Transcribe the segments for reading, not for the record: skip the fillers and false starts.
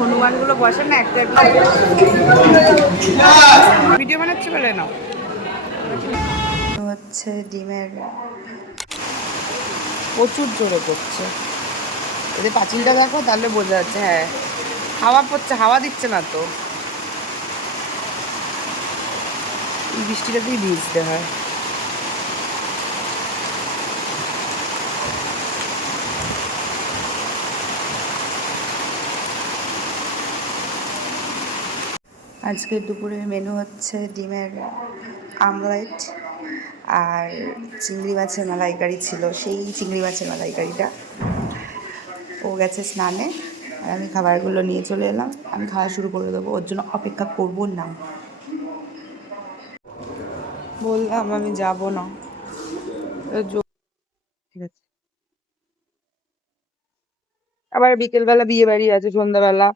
হনুমানগুলো বসে না একটা ভিডিও বানাচ্ছে বলে না হচ্ছে ডিমের প্রচুর জোরে পড়ছে। যদি পাঁচিলটা দেখো তাহলে বোঝা যাচ্ছে। হ্যাঁ, হাওয়া পড়ছে, হাওয়া দিচ্ছে না তো, এই বৃষ্টিটাতেই ভিজতে হয়। আজকের দুপুরের মেনু হচ্ছে ডিমের আমলেট আর চিংড়ি মাছের মালাইকারি ছিল, সেই চিংড়ি মাছের মালাইকারিটা। ও গেছে স্নানে আর আমি খাবারগুলো নিয়ে চলে এলাম। আমি খাওয়া শুরু করে দেবো, ওর জন্য অপেক্ষা করবো না। বললাম আমি যাব না, ঠিক আছে। আবার বিকেলবেলা বিয়ে বাড়ি আছে, সন্ধ্যাবেলা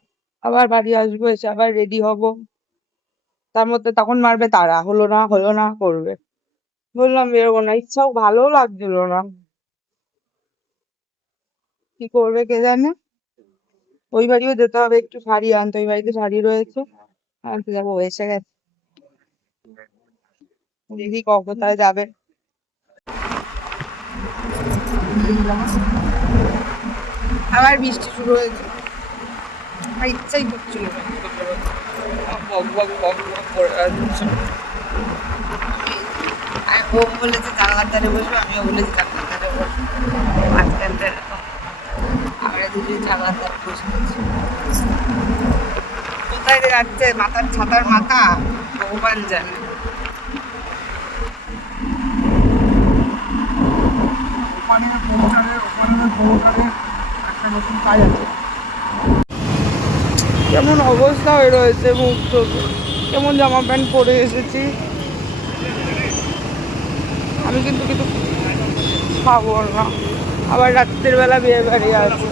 আবার বাড়ি আসবো, এসে আবার রেডি হব, তার মধ্যে তখন মারবে তারা, হলো না করবে। বললাম বেরোবো না, ইচ্ছাও ভালো লাগছিল না, কি করবে কে জানে। ওই বাড়িও যেতে হবে একটু শাড়ি আনতে, ওই বাড়িতে শাড়ি রয়েছে, আনতে যাবো। এসে গেছে, দিদি কোথায় যাবে। আবার বৃষ্টি শুরু হয়েছে, আমার ইচ্ছাই করছিল না। ও বলেছে জানলার ধারে বসবো, আমিও বলেছি জানলার ধারে বসবো, মাঝখানটা আমরা দুজন জানলার ধারে বসে গেছি। কোথায় যাচ্ছে মাথার ছাতার মাথা ভগবান জানে। কেমন অবস্থা হয়ে রয়েছে মুখ চোখে, কেমন জামা প্যান্ট পরে এসেছি। আমি কিন্তু কিছু খাবো না, আবার রাত্রের বেলা বিয়ে বাড়ি আছে।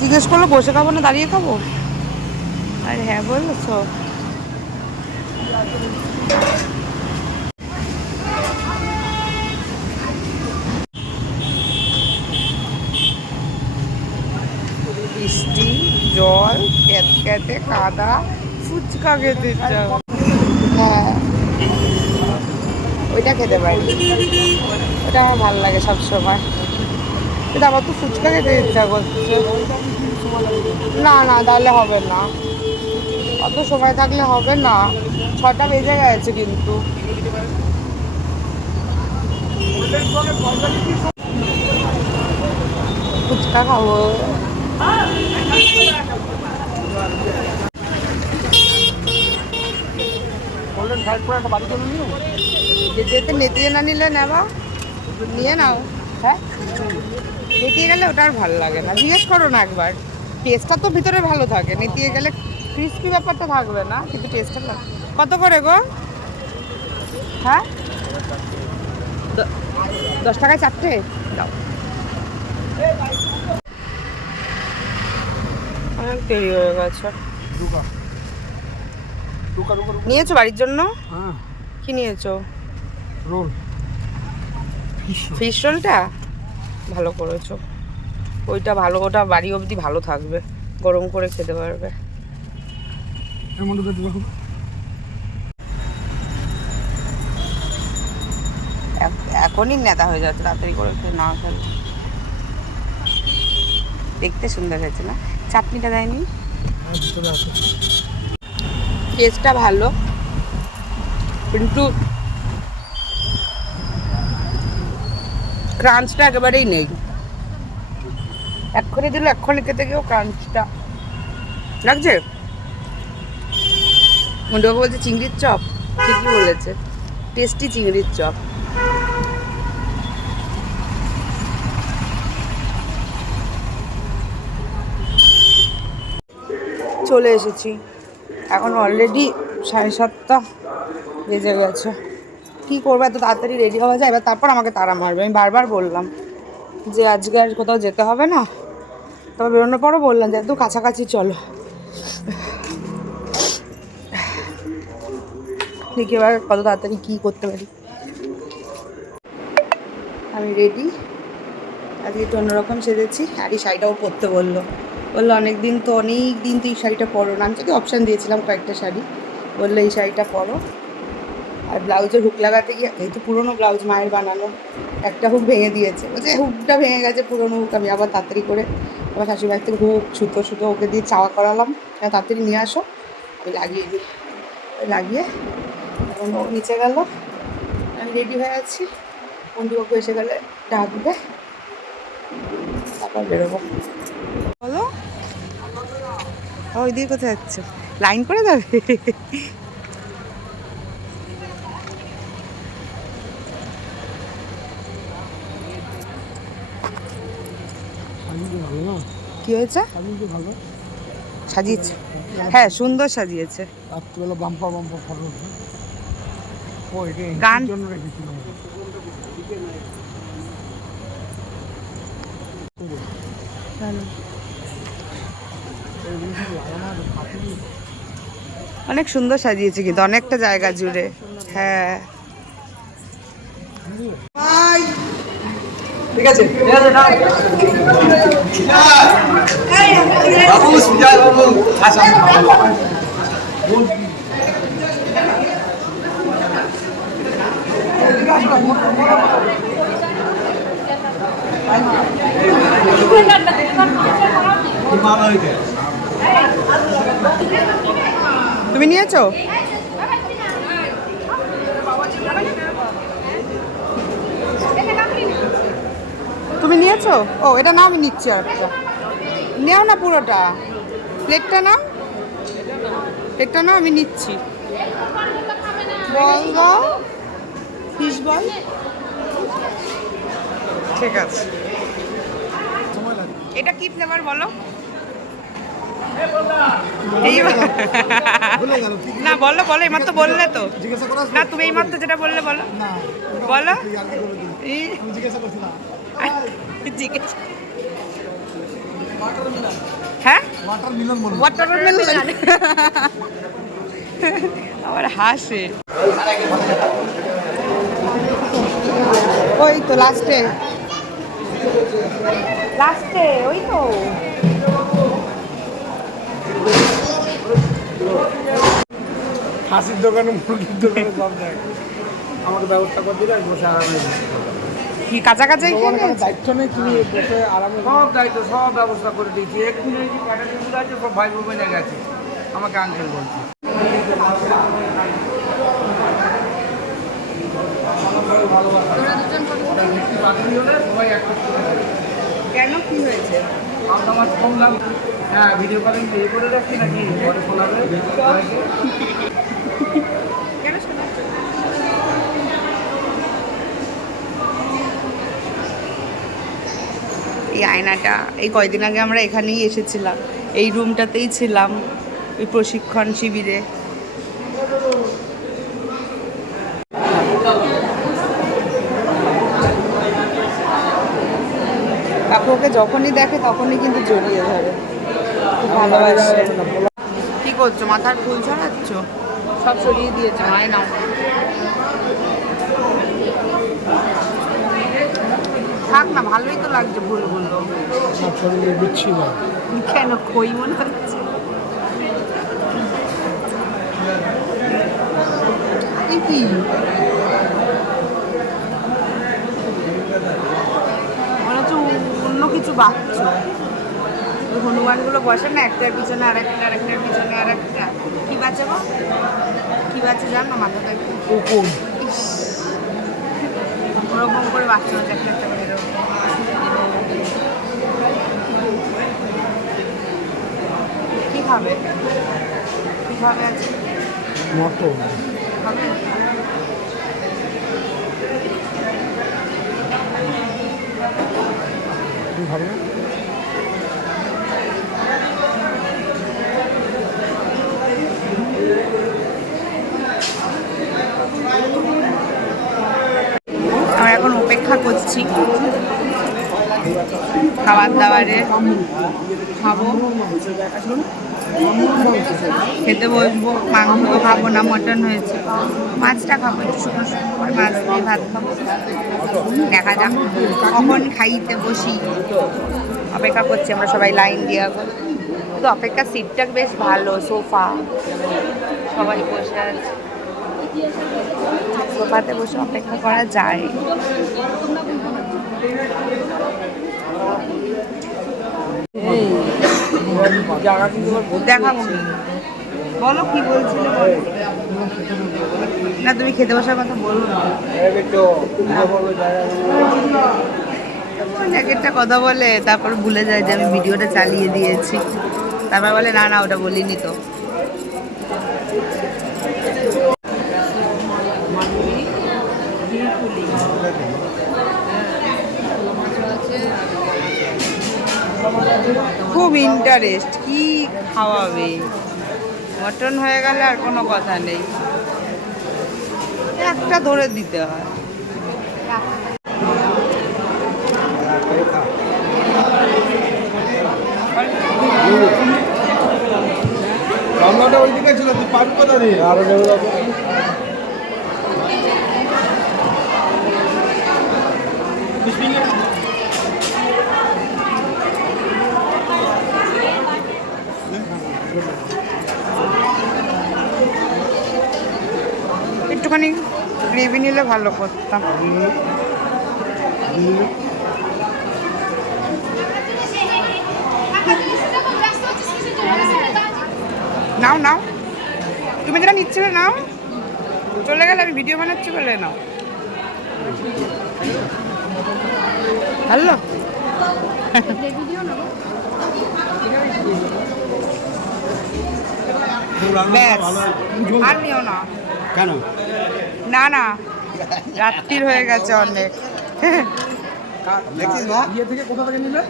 জিজ্ঞেস করলো বসে খাবো না দাঁড়িয়ে খাবো, আরে হ্যাঁ বলছ। বৃষ্টি, জল, ক্যাতক্যাতে কাদা, ফুচকা খেতে চাও। হ্যাঁ, ওইটা খেতে পারি, ওটা আমার ভালো লাগে সবসময়, কিন্তু আমার তো ফুচকা খেতে ইচ্ছা করছে। না না, তাহলে হবে না, অত সময় থাকলে হবে না, 6টা বেজে গেছে কিন্তু। ফুচকা খাবো। যেতে নেতিয়ে না নিলে নেবা, নিয়ে নাও। হ্যাঁ, নেতিয়ে গেলে ওটা আর ভালো লাগে না, জিজ্ঞেস করো না একবার। টেস্টটা তো ভিতরে ভালো থাকে, নেতিয়ে গেলে ক্রিস্পি ব্যাপারটা থাকবে না, কিন্তু টেস্টটা ভালো। কত করে গো? হ্যাঁ, 10 টাকায় 4টে দাও। অনেক দেরি হয়ে গেছে। নিয়েছো বাড়ির জন্য? কি নিয়েছো? রোল, ফিশ রোলটা ভালো করেছো, ওইটা ভালো, ওটা বাড়ি অবধি ভালো থাকবে, গরম করে খেতে পারবে। এখনই নেতা হয়ে যাচ্ছে, তাড়াতাড়ি করে না খেলে। দেখতে সুন্দর হয়েছে না? চাটনিটা দেয়নি, টেস্টটা ভালো, কিন্তু ক্রাঞ্চটা একেবারেই নেই। এক্ষুনি দিল, এক্ষুনি খেতে গিয়েও ক্রাঞ্চটা লাগছে। মন্ডুবাবু বলছে চিংড়ির চপ, ঠিকই বলেছে, টেস্টি চিংড়ির চপ। চলে এসেছি, এখন অলরেডি 7:30 বেজে গেছে। কী করবো, এত তাড়াতাড়ি রেডি হওয়া যায়, এবার তারপর আমাকে তাড়া মারবে। আমি বারবার বললাম যে আজকে আর কোথাও যেতে হবে না, তবে বেরোনোর পরও বললাম যে একটু কাছাকাছি চলো। দেখি এবার কত তাড়াতাড়ি কী করতে পারি। আমি রেডি, আজকে একটু অন্যরকম সেজেছি, আর এই শাড়িটাও পরতে বললো। বললো অনেক দিন তো এই শাড়িটা পরো না। আমি তোকে অপশান দিয়েছিলাম কয়েকটা শাড়ি, বললো এই শাড়িটা পরো। আর ব্লাউজের হুক লাগাতে গিয়ে, এই তো পুরোনো ব্লাউজ মায়ের বানানো, একটা হুক ভেঙে দিয়েছে, বলছে হুকটা ভেঙে গেছে পুরোনো হুক। আমি আবার তাড়াতাড়ি করে আমার শাশুড়ির থেকে হুক সুতো ওকে দিয়ে চাওয়া করালাম, তাড়াতাড়ি নিয়ে আসো, আমি লাগিয়ে দিই। লাগিয়ে এখন ও নিচে গেল, আমি রেডি হয়ে আছি। বন্ধুবাবু এসে গেলে ডাকবে, তারপর বেরোবো। বলো ওই দিয়ে কোথায় যাচ্ছে? লাইন করে যাবে? কি হয়েছে? সাজিয়েছে, হ্যাঁ সুন্দর সাজিয়েছে। গান অনেক সুন্দর সাজিয়েছে কিন্তু অনেকটা জায়গা জুড়ে। হ্যাঁ ঠিক আছে তুমি নিয়েছো? তুমি নিয়েছো? ও এটা না, আমি নিচ্ছি আর একটা। নেও না পুরোটা, প্লেটটা নাও, প্লেটটা নাও, আমি নিচ্ছি। বল দাও, ফিশ বল। ঠিক আছে, এটা কি ফ্লেভার বলো? না বলো বলো, এইমাত্র বললে তো। না তুমি এইমাত্র যেটা বললে বলো, বলো। জিজ্ঞেস, হ্যাঁ ওয়াটারমেলন। আবার হাসে। ওই তো লাস্টে ওই তো। হাসির দোকানে, মুরগির দোকানে সব দেয়। আমাকে ব্যবস্থা করে দিলে বসে আরামে কি কাছাকাছি দায়িত্ব নেই, তুমি বসে আরামে সব দায়িত্ব, সব ব্যবস্থা করে দিয়েছি। একদিন এই যে ক্যাটারিংগুলো আছে সব ভাই বোনে গেছে, আমাকে আঙ্কেল বলছে। কেন, কি হয়েছে? আমার ফোন লাভ, হ্যাঁ ভিডিও কলিং ইয়ে করে রাখছি নাকি পরে শোনাবে। কেন শোনাচ্ছ? এই আয়নাটা, এই কয়দিন আগে আমরা এখানেই এসেছিলাম, এই রুমটাতেই ছিলাম ওই প্রশিক্ষণ শিবিরে। কাকু ওকে যখনই দেখে তখনই কিন্তু জড়িয়ে ধরে, খুব ভালোবাসে। কি করছো, মাথার ফুল ছড়াচ্ছ? সব সরিয়ে দিয়েছে, মায় নাও। থাক না, ভালোই তো লাগছে ফুলগুলো। কেন খই মনে হচ্ছে? কি মনে হচ্ছে অন্য কিছু বাঁচছো। ওই হনুমানগুলো বসে না, একটার পিছনে আর একটা, আর একটার পিছনে আর একটা। কি বাঁচে গো, কি বাঁচে জানো? মাথাটা ওরকম করে বাচ্চা হচ্ছে, একটা একটা করে এরকম। কি খাবে, কি খাবে আছে? মটন খাবে? তুমি খাবে না? আমি এখন অপেক্ষা করছি খাবার দাবারে, খাবো, খেতে বসবো। মাংস তো খাবো না, মটন হয়েছে। মাছটা খাবো, একটু শুকনো শুকনো করে মাছ দিয়ে ভাত খাবো। দেখা যাক কখন খাইতে বসি। অপেক্ষা করছি আমরা সবাই লাইন দিয়ে এখন। কিন্তু অপেক্ষার সিটটা বেশ ভালো, সোফা, সবাই বসে আছে, সোফাতে বসে অপেক্ষা করা যায়। দেখাবো, বলো কি বলছিলে বলো। না তুমি খেতে বসার কথা বলো না। এক একটা কথা বলে তারপর ভুলে যায় যে আমি ভিডিওটা চালিয়ে দিয়েছি, তারপর বলে না না ওটা বলিনি তো। খুব ইন্টারেস্ট, কি খাওয়াবে, মটন হয়ে গেলে আর কোনো কথা নেই, একটা ধরে দিতে হয়। রান্নাটা ওইদিকে ছিল, তুই পাবি কোথা দিয়ে আরো একটুখানি গ্রেভি নিলে ভালো করতাম। নাও নাও, তুমি যেটা নিচ্ছিলে নাও, চলে গেলে আমি ভিডিও বানাচ্ছি বলে নাও। হ্যালো ব্যাস, আর নিও না। কেন? না না, রাত্রির হয়ে গেছে অনেক। ইয়ে থেকে কোথা থেকে নিলে?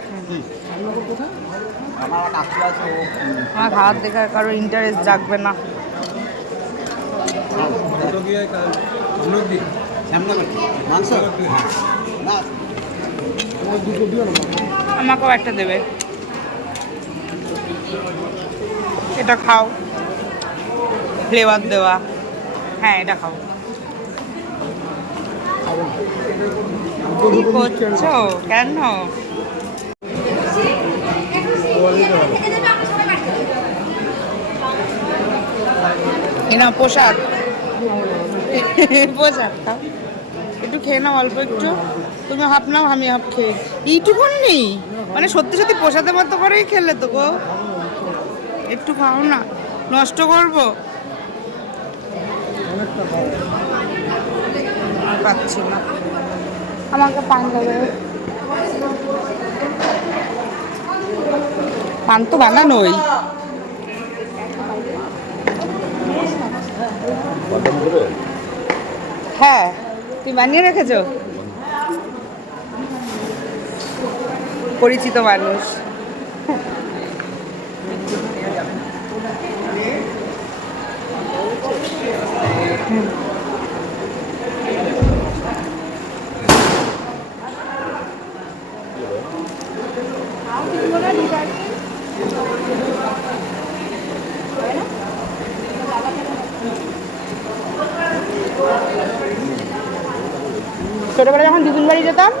আমার খাবার দেখার কারো ইন্টারেস্ট জাগবে না। আমাকেও একটা দেবে, এটা খাও, ফ্লেভার দেওয়া। হ্যাঁ এটা খাও। কি করছো কেন? এনা প্রসাদ, প্রসাদ খাও, একটু খেয়ে নাও অল্প একটু। তুমি হাফ নাও, আমি হাফ খেয়ে। এইটুকুন নেই মানে সত্যি সত্যি প্রসাদের মতো করেই খেলে তো গো, একটু খাও না, নষ্ট করবো। পাচ্ছি না, আমাকে পান দেবে। পান তো বানানোই। হ্যাঁ তুই বানিয়ে রেখেছো, পরিচিত মানুষ। ছোটবেলায় যখন দিদুন বাড়ি যেতাম,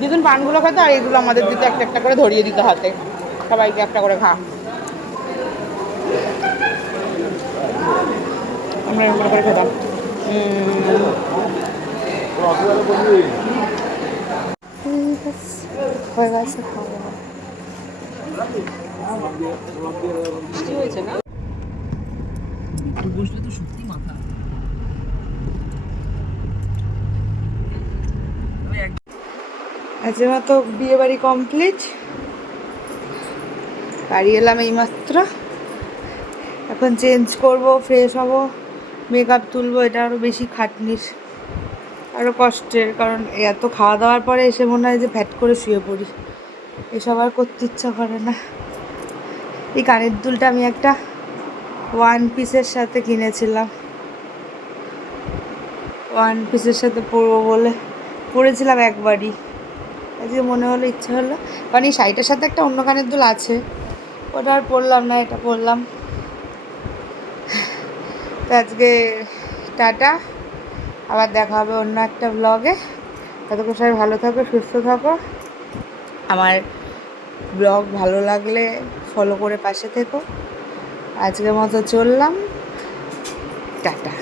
দিদুন পানগুলো খেতো আর এইগুলো আমাদের দিতে একটা একটা করে ধরিয়ে দিতে হাতে, সবাইকে একটা করে খা। আমরা এরকম করে খেতাম। হয়ে গেছে খাওয়া। আজকের মতো বিয়ে বাড়ি কমপ্লিট, বাড়ি এলাম এইমাত্র। এখন চেঞ্জ করব, ফ্রেশ হব, মেকআপ তুলবো। এটা আরও বেশি খাটনির, আরও কষ্টের, কারণ এত খাওয়া দাওয়ার পরে এসে মনে হয় যে ফ্যাট করে শুয়ে পড়ি, এসব আর করতে ইচ্ছা করে না। এই কানের দুলটা আমি একটা 1 পিসের সাথে কিনেছিলাম, 1 পিসের সাথে পরবো বলে পরেছিলাম একবারই, আজকে মনে হলো ইচ্ছা হলো, কারণ এই শাড়িটার সাথে একটা অন্য কানের দুল আছে, ওটা আর পরলাম না, এটা পরলাম। তো আজকে টাটা, আবার দেখা হবে অন্য একটা ব্লগে। ততক্ষণ সবাই ভালো থাকো, সুস্থ থাকো। আমার ব্লগ ভালো লাগলে ফলো করে পাশে থেকো। আজকের মতো চললাম, টাটা।